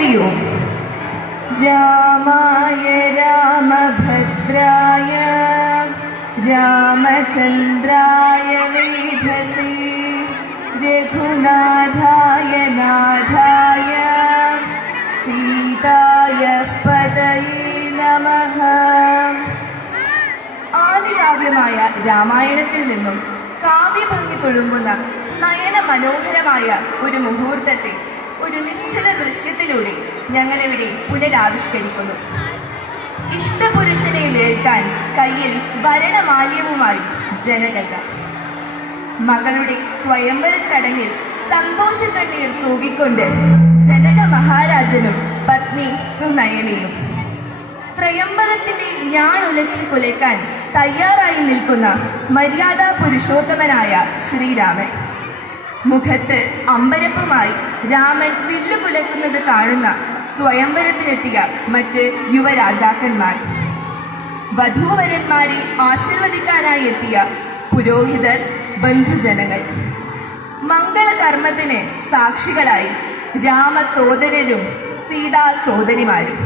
हरि ओम। रामाय रामभद्राय रामचन्द्राय वेधसे रघुनाथाय नाथाय सीताय पतये नमः. ആദികാവ്യമായ രാമായണത്തിൽ നിന്നും കാവ്യഭംഗി തുളുമ്പുന്ന നയന മനോഹരമായ ഒരു മുഹൂർത്തത്തെ ഒരു നിശ്ചല ദൃശ്യത്തിലൂടെ ഞങ്ങളിവിടെ പുനരാവിഷ്കരിക്കുന്നു. ഇഷ്ടപുരുഷനെ വേൾക്കാൻ കയ്യിൽ ഭരണമാല്യവുമായി ജനകജ. മകളുടെ സ്വയംവര ചടങ്ങിൽ സന്തോഷക്കണ്ണീർ തൂകിക്കൊണ്ട് ജനക മഹാരാജനും പത്നി സുനയനയും ത്രയംബകത്തിന്റെ ഞാനുലച്ച് കുലയ്ക്കാൻ തയ്യാറായി നിൽക്കുന്ന മര്യാദാ പുരുഷോത്തമനായ ശ്രീരാമൻ. മുഖത്ത് അമ്പരപ്പുമായി രാമൻ വില്ലുകുലക്കുന്നത് കാണുന്ന സ്വയംവരത്തിനെത്തിയ മറ്റ് യുവരാജാക്കന്മാർ, വധൂവരന്മാരെ ആശീർവദിക്കാനായി എത്തിയ പുരോഹിതർ, ബന്ധുജനങ്ങൾ, മംഗളകർമ്മത്തിന് സാക്ഷികളായി രാമസോദരരും സീതാ സോദരിമാരും.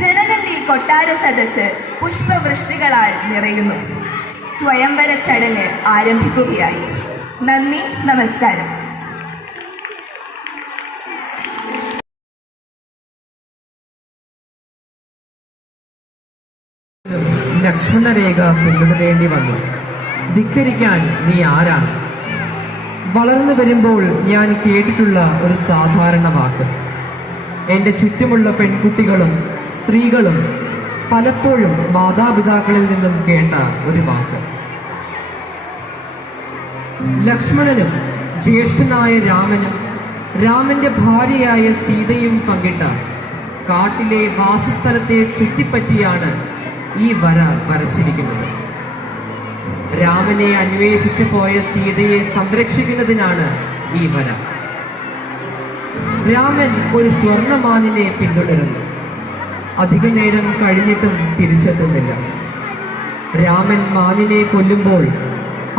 ജനകന്റെ കൊട്ടാര സദസ്സ് പുഷ്പവൃഷ്ടികളാൽ നിറയുന്നു. സ്വയംവര ചടങ്ങ് ആരംഭിക്കുകയായി. നന്ദി, നമസ്കാരം. ലക്ഷ്മണരേഖ പിന്തുടരേണ്ടി വന്നു. ധിക്കരിക്കാൻ നീ ആരാണ്? വളർന്നു വരുമ്പോൾ ഞാൻ കേട്ടിട്ടുള്ള ഒരു സാധാരണ വാക്ക്, എൻ്റെ ചുറ്റുമുള്ള പെൺകുട്ടികളും സ്ത്രീകളും പലപ്പോഴും മാതാപിതാക്കളിൽ നിന്നും കേട്ട ഒരു വാക്ക്. ലക്ഷ്മണനും ജ്യേഷ്ഠനായ രാമനും രാമന്റെ ഭാര്യയായ സീതയും പങ്കിട്ട കാട്ടിലെ വാസസ്ഥലത്തെ ചുറ്റിപ്പറ്റിയാണ് ഈ വര വരച്ചിരിക്കുന്നത്. രാമനെ അന്വേഷിച്ചു പോയ സീതയെ സംരക്ഷിക്കുന്നതിനാണ് ഈ വര. രാമൻ ഒരു സ്വർണമാനിനെ പിന്തുടരുന്നു. അധിക നേരം കഴിഞ്ഞിട്ടും തിരിച്ചെത്തുന്നില്ല. രാമൻ മാനിനെ കൊല്ലുമ്പോൾ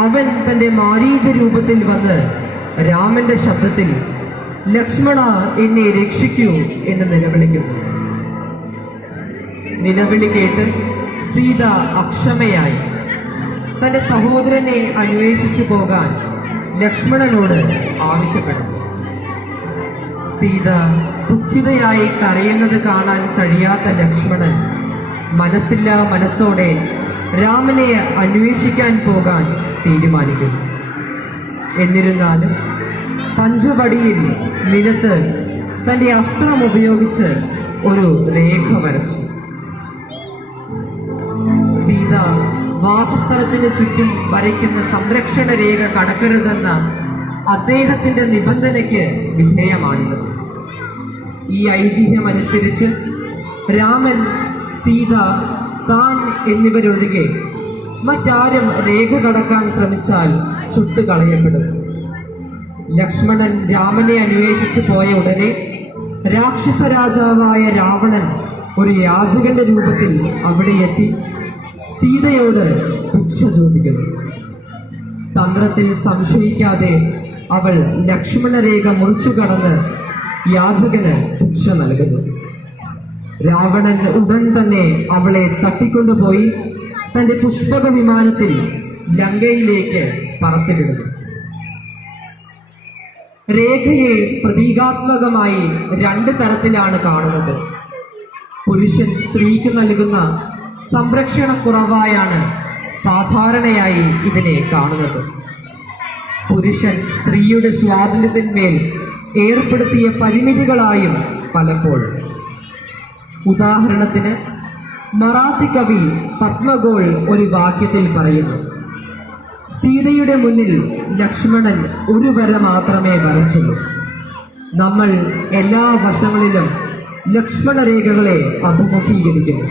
അവൻ തൻ്റെ മാരീച രൂപത്തിൽ വന്ന് രാമന്റെ ശബ്ദത്തിൽ ലക്ഷ്മണ എന്നെ രക്ഷിക്കൂ എന്ന് നിലവിളിക്കുന്നു. നിലവിളി കേട്ട് സീത അക്ഷമയായി തൻ്റെ സഹോദരനെ അന്വേഷിച്ചു പോകാൻ ലക്ഷ്മണനോട് ആവശ്യപ്പെടുന്നു. സീത ദുഃഖിതയായി കരയുന്നത് കാണാൻ കഴിയാത്ത ലക്ഷ്മണൻ മനസ്സില്ലാ മനസ്സോടെ രാമനെ അന്വേഷിക്കാൻ പോകാൻ തീരുമാനിക്കുന്നു. എന്നിരുന്നാലും പഞ്ചവടിയിൽ നിലത്ത് തൻ്റെ അസ്ത്രം ഉപയോഗിച്ച് ഒരു രേഖ വരച്ചു. സീത വാസസ്ഥലത്തിന് ചുറ്റും വരയ്ക്കുന്ന സംരക്ഷണ രേഖ കടക്കരുതെന്ന അദ്ദേഹത്തിന്റെ നിബന്ധനയ്ക്ക് വിധേയമാണിത്. ഈ ഐതിഹ്യമനുസരിച്ച് രാമൻ, സീത, താൻ എന്നിവരൊഴികെ മറ്റാരും രേഖ കടക്കാൻ ശ്രമിച്ചാൽ ചുട്ടുകളയപ്പെടും. ലക്ഷ്മണൻ രാമനെ അന്വേഷിച്ചു പോയ ഉടനെ രാക്ഷസ രാജാവായ രാവണൻ ഒരു യാചകന്റെ രൂപത്തിൽ അവിടെ എത്തി സീതയോട് ഭിക്ഷ ചോദിക്കുന്നു. തന്ത്രത്തിൽ സംശയിക്കാതെ അവൾ ലക്ഷ്മണരേഖ മുറിച്ചു കടന്ന് യാചകന് ഭിക്ഷ നൽകുന്നു. രാവണൻ ഉടൻ തന്നെ അവളെ തട്ടിക്കൊണ്ടുപോയി തൻ്റെ പുഷ്പക വിമാനത്തിൽ ലങ്കയിലേക്ക് പറത്തിവിടുന്നു. രേഖയെ പ്രതീകാത്മകമായി രണ്ട് തരത്തിലാണ് കാണുന്നത്. പുരുഷൻ സ്ത്രീക്ക് നൽകുന്ന സംരക്ഷണക്കുറവായാണ് സാധാരണയായി ഇതിനെ കാണുന്നത്. പുരുഷൻ സ്ത്രീയുടെ സ്വാതന്ത്ര്യത്തിന്മേൽ ഏർപ്പെടുത്തിയ പരിമിതികളായും പലപ്പോഴും. ഉദാഹരണത്തിന് മറാത്തി കവി പത്മഗോൾ ഒരു വാക്യത്തിൽ പറയുന്നു, സീതയുടെ മുന്നിൽ ലക്ഷ്മണൻ ഒരു വര മാത്രമേ വരച്ചുള്ളൂ. നമ്മൾ എല്ലാ വശങ്ങളിലും ലക്ഷ്മണരേഖകളെ അഭിമുഖീകരിക്കുന്നു.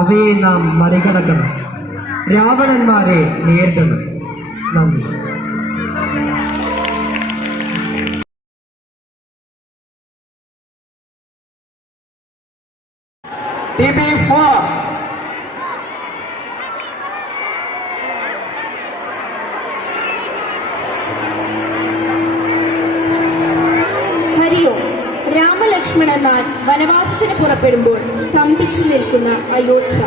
അവയെ നാം മറികടക്കണം, രാവണന്മാരെ നേരിടണം. നന്ദി. ഹരി ഓം. രാമലക്ഷ്മണ ലക്ഷ്മണന്മാർ വനവാസത്തിന് പുറപ്പെടുമ്പോൾ സ്തംഭിച്ചു നിൽക്കുന്ന അയോധ്യ.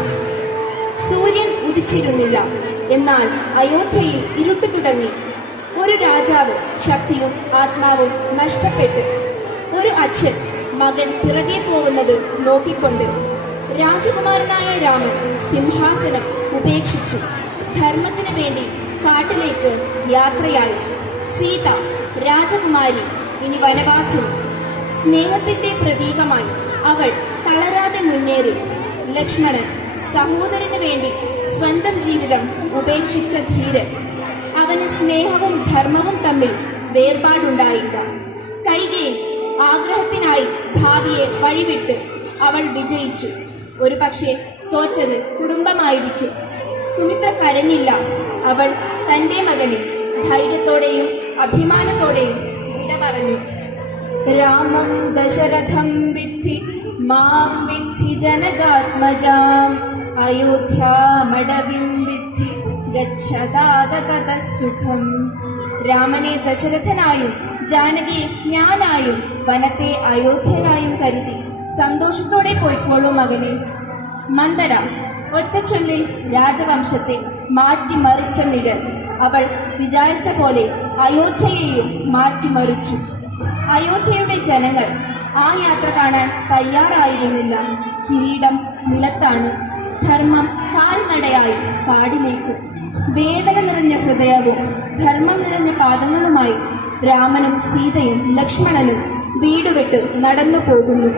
സൂര്യൻ ഉദിച്ചിരുന്നില്ല. എന്നാൽ അയോധ്യയിൽ ഇരുട്ട് തുടങ്ങി. ഒരു രാജാവ് ശക്തിയും ആത്മാവും നഷ്ടപ്പെട്ട്, ഒരു അച്ഛൻ മകൻ പിറകെ പോകുന്നത് നോക്കിക്കൊണ്ട്, രാജകുമാരനായ രാമൻ സിംഹാസനം ഉപേക്ഷിച്ചു ധർമ്മത്തിന് വേണ്ടി കാട്ടിലേക്ക് യാത്രയായി. സീത രാജകുമാരി ഇനി വനവാസിനി. സ്നേഹത്തിന്റെ പ്രതീകമായി അവൾ തളരാതെ മുന്നേറി. ലക്ഷ്മണൻ സഹോദരന് വേണ്ടി സ്വന്തം ജീവിതം ഉപേക്ഷിച്ച ധീരൻ. അവന് സ്നേഹവും ധർമ്മവും തമ്മിൽ വേർപാടുണ്ടായില്ല. കൈകേയി ആഗ്രഹത്തിനായി ഭാവിയെ വഴിവിട്ട് അവൾ വിജയിച്ചു. ഒരു പക്ഷേ തോറ്റത് കുടുംബമായിരിക്കും. സുമിത്ര കരഞ്ഞില്ല. അവൾ തൻ്റെ മകനെ ധൈര്യത്തോടെയും അഭിമാനത്തോടെയും വിട പറഞ്ഞു. രാമം ദശരഥം വിദ്ധി മാം വിദ്ധി ജനകാത്മജാം അയോധ്യാമടവിം വിദ്ധി ഗച്ഛതാത സുഖം. രാമനെ ദശരഥനായും ജാനകിയെ ഞാനായും വനത്തെ അയോധ്യയായും കരുതി സന്തോഷത്തോടെ പോയിക്കോളൂ മകനെ. മന്ദര ഒറ്റച്ചൊല്ലിൽ രാജവംശത്തെ മാറ്റിമറിച്ച നിഴൽ. അവൾ വിചാരിച്ച പോലെ അയോധ്യയെയും മാറ്റിമറിച്ചു. അയോധ്യയുടെ ജനങ്ങൾ ആ യാത്ര കാണാൻ തയ്യാറായിരുന്നില്ല. കിരീടം നിലത്താണ്, ധർമ്മം കാൽനടയായി കാടിലേക്ക്. വേദന നിറഞ്ഞ ഹൃദയവും ധർമ്മം നിറഞ്ഞ പാദങ്ങളുമായി രാമനും സീതയും ലക്ഷ്മണനും വീടുവിട്ട് നടന്നു പോകുന്നു.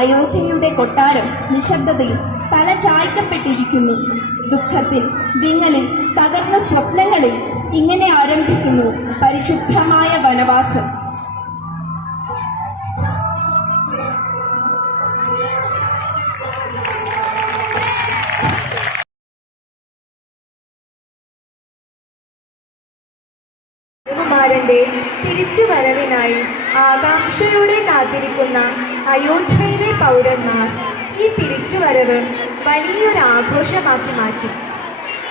അയോധ്യയുടെ കൊട്ടാരം നിശബ്ദതയിൽ തല ചായ്ക്കപ്പെട്ടിരിക്കുന്നു. ദുഃഖത്തിൽ, വിങ്ങലിൽ, തകർന്ന സ്വപ്നങ്ങളിൽ ഇങ്ങനെ ആരംഭിക്കുന്നു പരിശുദ്ധമായ വനവാസം. രാജകുമാരന്റെ തിരിച്ചുവരവിനായി ആകാംക്ഷയോടെ കാത്തിരിക്കുന്ന അയോധ്യയിലെ പൗരന്മാർ ഈ തിരിച്ചുവരവ് വലിയൊരു ആഘോഷമാക്കി മാറ്റി.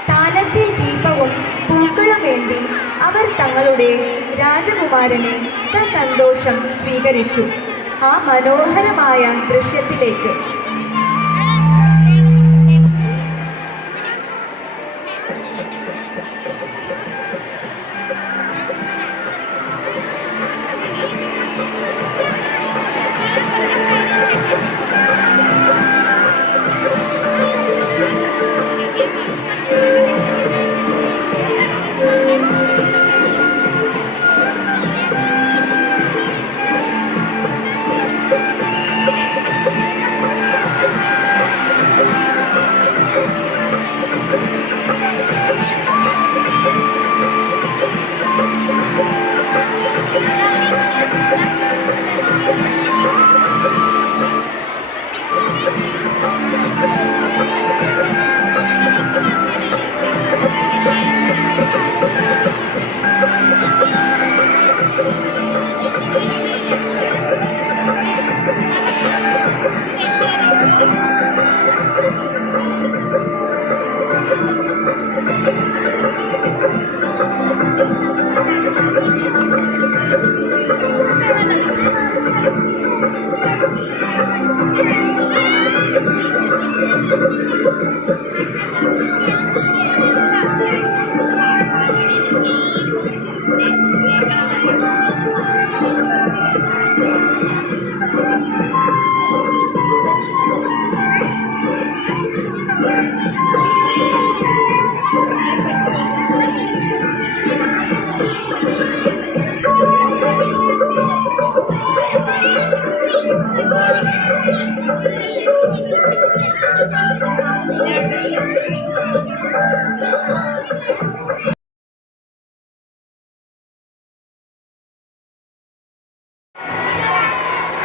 താലത്തിൽ ദീപവും പൂക്കളും വേണ്ടി അവർ തങ്ങളുടെ രാജകുമാരനെ സസന്തോഷം സ്വീകരിച്ചു. ആ മനോഹരമായ ദൃശ്യത്തിലേക്ക്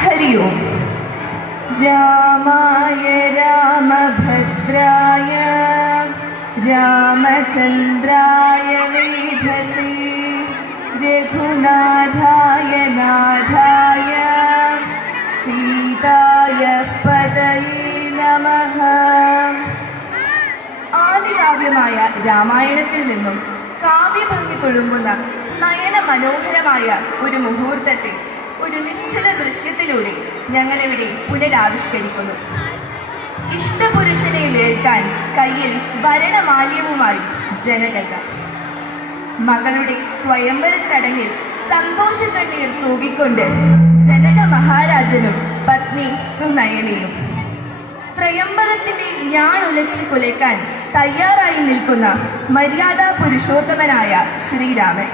ഹരി ഓം. രാമായ രാമഭദ്രായ രാമചന്ദ്രായ വേധസേ രഘുനാഥായ നാഥായ സീതായ പതയേ നമഃ. ആദികാവ്യമായ രാമായണത്തിൽ നിന്നും കാവ്യഭംഗി തുളുമ്പുന്ന നയന മനോഹരമായ ഒരു മുഹൂർത്തത്തെ ഒരു നിശ്ചല ദൃശ്യത്തിലൂടെ ഞങ്ങളിവിടെ പുനരാവിഷ്കരിക്കുന്നു. ഇഷ്ടപുരുഷനെ വേൾക്കാൻ കയ്യിൽ ഭരണമാല്യവുമായി ജനകജ. മകളുടെ സ്വയംവര ചടങ്ങിൽ സന്തോഷ കണ്ണീർ തൂകിക്കൊണ്ട് ജനക മഹാരാജനും പത്നി സുനയനയും. ത്രയംബകത്തിന്റെ ഞാണുലച്ച് കുലയ്ക്കാൻ തയ്യാറായി നിൽക്കുന്ന മര്യാദാ പുരുഷോത്തമനായ ശ്രീരാമൻ.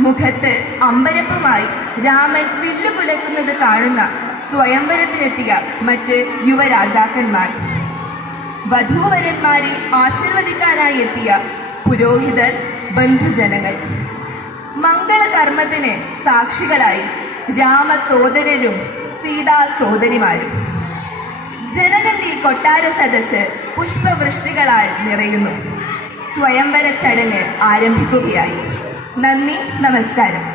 മുഖത്ത് അമ്പരപ്പുമായി രാമൻ വില്ലുകുലക്കുന്നത് കാണുന്ന സ്വയംവരത്തിനെത്തിയ മറ്റ് യുവരാജാക്കന്മാർ. വധൂവരന്മാരെ ആശീർവദിക്കാനായി എത്തിയ പുരോഹിതർ, ബന്ധുജനങ്ങൾ. മംഗളകർമ്മത്തിന് സാക്ഷികളായി രാമസോദരരും സീതാ സോദരിമാരും. ജനകന്റെ കൊട്ടാര സദസ്സ് പുഷ്പവൃഷ്ടികളാൽ നിറയുന്നു. സ്വയംവര ചടങ്ങ് ആരംഭിക്കുകയായി. നന്ദി, നമസ്കാരം.